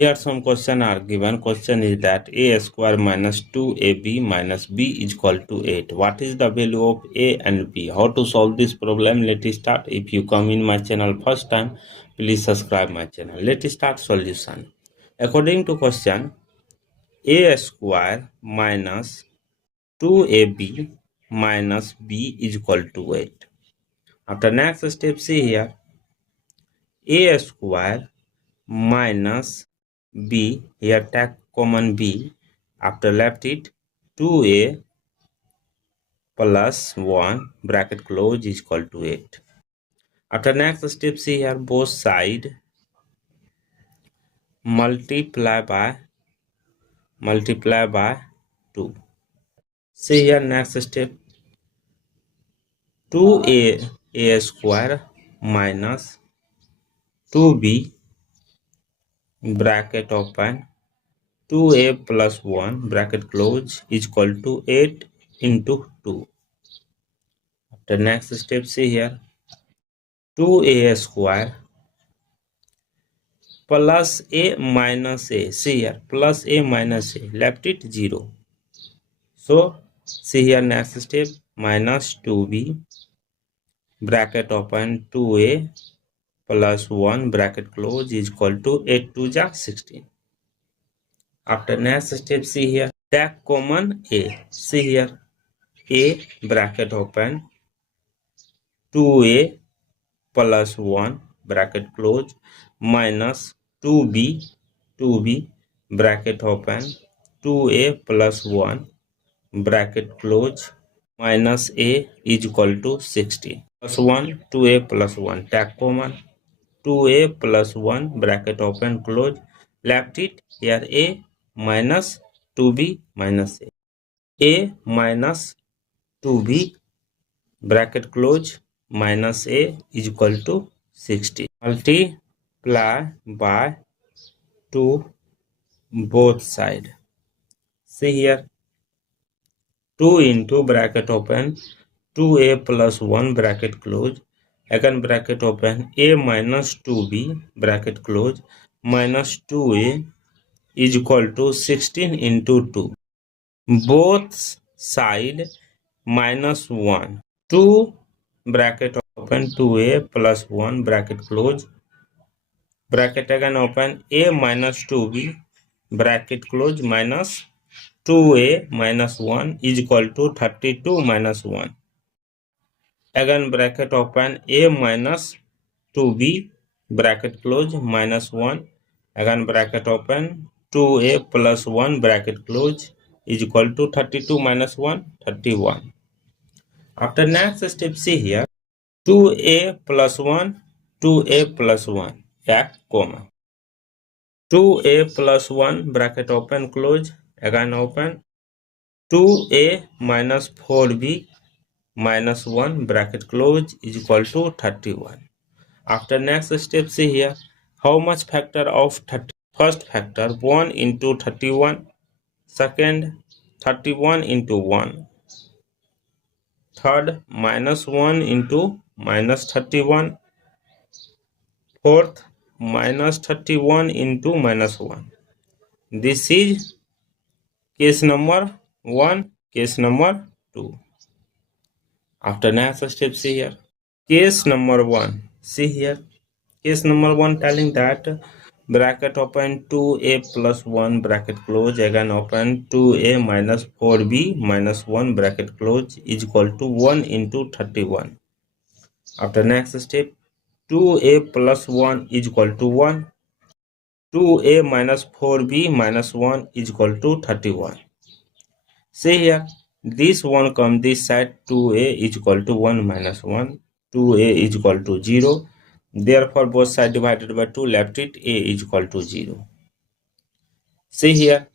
Here some question are given. Question is that a square minus 2ab minus b is equal to 8. What is the value of a and b? How to solve this problem? Let's start. If you come in my channel first time, please subscribe my channel. Let's start solution. According to question, a square minus 2ab minus b is equal to 8. After next step, see here, a square minus b, here take common b, after left it 2a plus 1 bracket close is equal to 8. After next step, see here, both side multiply by 2. See here, next step, 2a square minus 2b bracket open 2a plus 1 bracket close is equal to 8 into 2. After next step, see here, 2a square plus a minus a. See here, plus a minus a, left it 0. So see here, next step, minus 2b bracket open 2a plus 1 bracket close is equal to 8 to 16. After next step, see here, take common a. See here, a bracket open 2a plus 1 bracket close minus 2b bracket open 2a plus 1 bracket close minus a is equal to 16 plus 1 2a plus 1 take common 2a plus 1 bracket open close, left it here a minus 2b minus a minus 2b bracket close minus a is equal to 60. Multiply by 2 both side. See here, 2 into bracket open 2a plus 1 bracket close, again bracket open a minus 2b bracket close minus 2a is equal to 16 into 2. Both side minus 1. 2 bracket open 2a plus 1 bracket close, bracket again open a minus 2b bracket close minus 2a minus 1 is equal to 32 minus 1. Again bracket open a minus 2b bracket close minus 1. Again bracket open 2a plus 1 bracket close is equal to 32 minus 1, 31. After next step, see here, 2a plus 1, 2a plus 1, yeah, comma. 2a plus 1 bracket open close, again open 2a minus 4b minus 1 bracket close is equal to 31. After next step, see here, how much factor of 30? First factor 1 into 31, second 31 into 1, third minus 1 into minus 31, fourth minus 31 into minus 1. This is case number 1, case number 2. After next step, see here, case number 1. See here, case number 1 telling that bracket open 2a plus 1 bracket close, again open 2a minus 4b minus 1 bracket close is equal to 1 into 31. After next step, 2a plus 1 is equal to 1. 2a minus 4b minus 1 is equal to 31. See here, this one come this side, 2a is equal to 1 minus 1, 2a is equal to 0. Therefore, both sides divided by 2, left it, a is equal to 0. See here,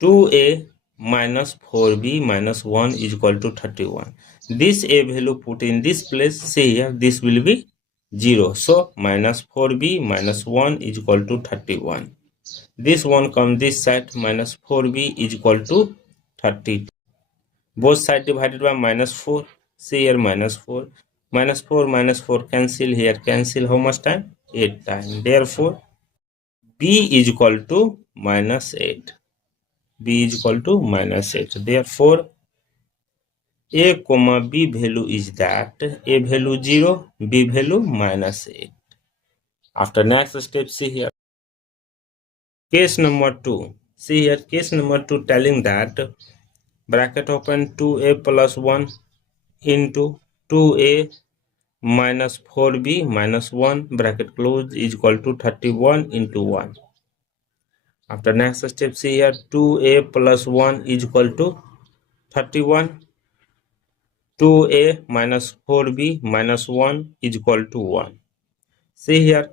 2a minus 4b minus 1 is equal to 31. This a value put in this place, see here, this will be 0. So, minus 4b minus 1 is equal to 31. This one come this side, minus 4b is equal to 32. Both sides divided by minus 4. See here, minus 4. Minus 4 cancel, here cancel how much time? 8 time. Therefore, b is equal to minus 8. b is equal to minus 8. Therefore, a comma b value is that a value 0, b value minus 8. After next step, see here. Case number 2. See here, case number 2 telling that bracket open 2a plus 1 into 2a minus 4b minus 1 bracket close is equal to 31 into 1. After next step, see here 2a plus 1 is equal to 31. 2a minus 4b minus 1 is equal to 1. See here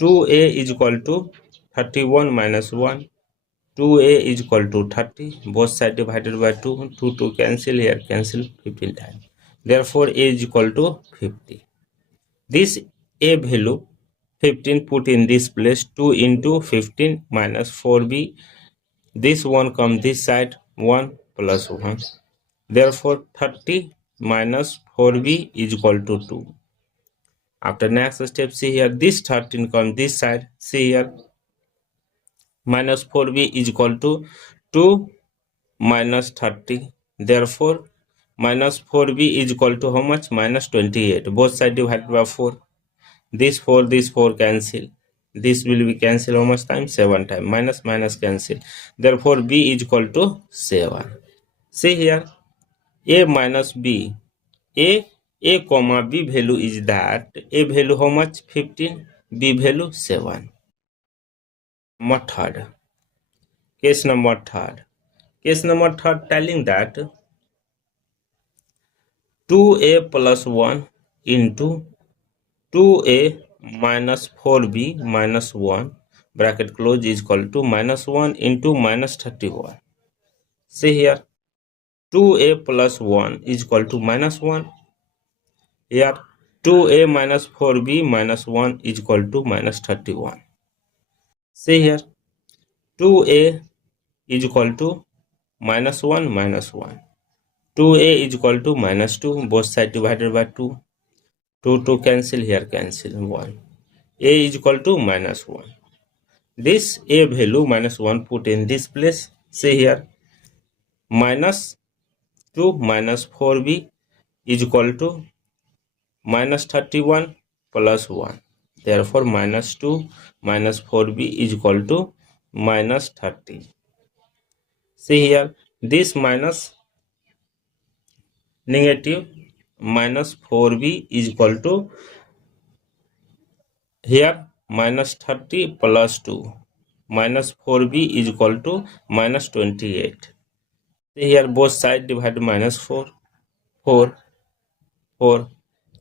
2a is equal to 31 minus 1. 2a is equal to 30. Both sides divided by 2. 2 cancel, here cancel 15 times. Therefore, a is equal to 50. This a value 15 put in this place. 2 into 15 minus 4b. This one come this side, 1 plus 1. Therefore, 30 minus 4b is equal to 2. After next step, see here, this 13 come this side. See here, minus 4b is equal to 2 minus 30. Therefore, minus 4b is equal to how much? Minus 28. Both sides divided by 4. This 4 cancel. This will be cancel how much time? 7 times. Minus minus cancel. Therefore, b is equal to 7. See here, a minus b. A comma b value is that a value how much? 15. B value 7. Number third. Case number third. Case number third telling that 2a plus 1 into 2a minus 4b minus 1 bracket close is equal to minus 1 into minus 31. See here, 2a plus 1 is equal to minus 1. Here, 2a minus 4b minus 1 is equal to minus 31. See here, 2a is equal to minus 1 minus 1. 2a is equal to minus 2. Both sides divided by 2. 2 cancel, here cancel 1. A is equal to minus 1. This a value minus 1 put in this place. See here, minus 2 minus 4b is equal to minus 31 plus 1. Therefore, minus 2 minus 4b is equal to minus 30. See here, this minus negative minus 4b is equal to here minus 30 plus 2. Minus 4b is equal to minus 28. See here, both sides divided minus 4. 4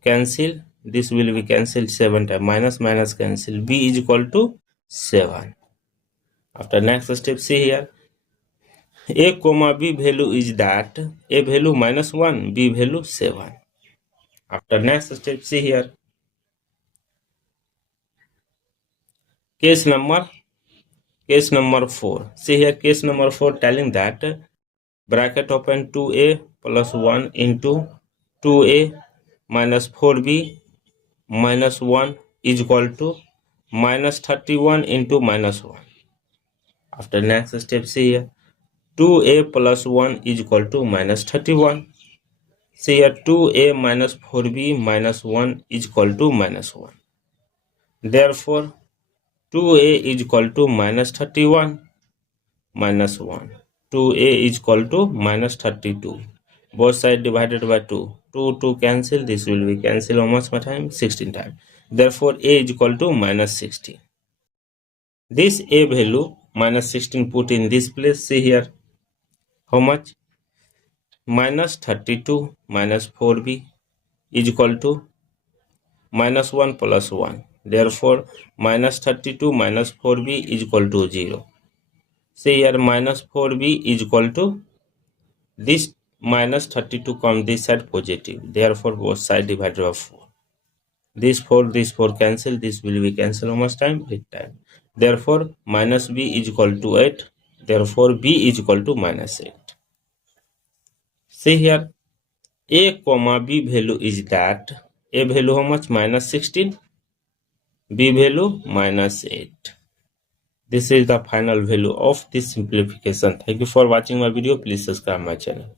cancel. This will be cancelled 7 times. Minus minus cancel. B is equal to 7. After next step, see here, a comma b value is that a value minus 1, b value 7. After next step, see here, case number 4. See here, case number 4 telling that bracket open 2a plus 1 into 2a minus 4b minus 1 is equal to minus 31 into minus 1. After next step, see here, 2a plus 1 is equal to minus 31. See here, 2a minus 4b minus 1 is equal to minus 1. Therefore, 2a is equal to minus 31 minus 1. 2a is equal to minus 32. Both sides divided by 2. 2 cancel. This will be cancel how much time? 16 times. Therefore, a is equal to minus 16. This a value minus 16 put in this place. See here, how much? Minus 32 minus 4b is equal to minus 1 plus 1. Therefore, minus 32 minus 4b is equal to 0. See here, minus 4b is equal to this minus 32 come this side positive. Therefore, both sides divided by 4. This 4 cancel. This will be cancel how much time? 8 time. Therefore, minus b is equal to 8. Therefore, b is equal to minus 8. See here, a comma b value is that a value how much? Minus 16. B value minus 8. This is the final value of this simplification. Thank you for watching my video. Please subscribe my channel.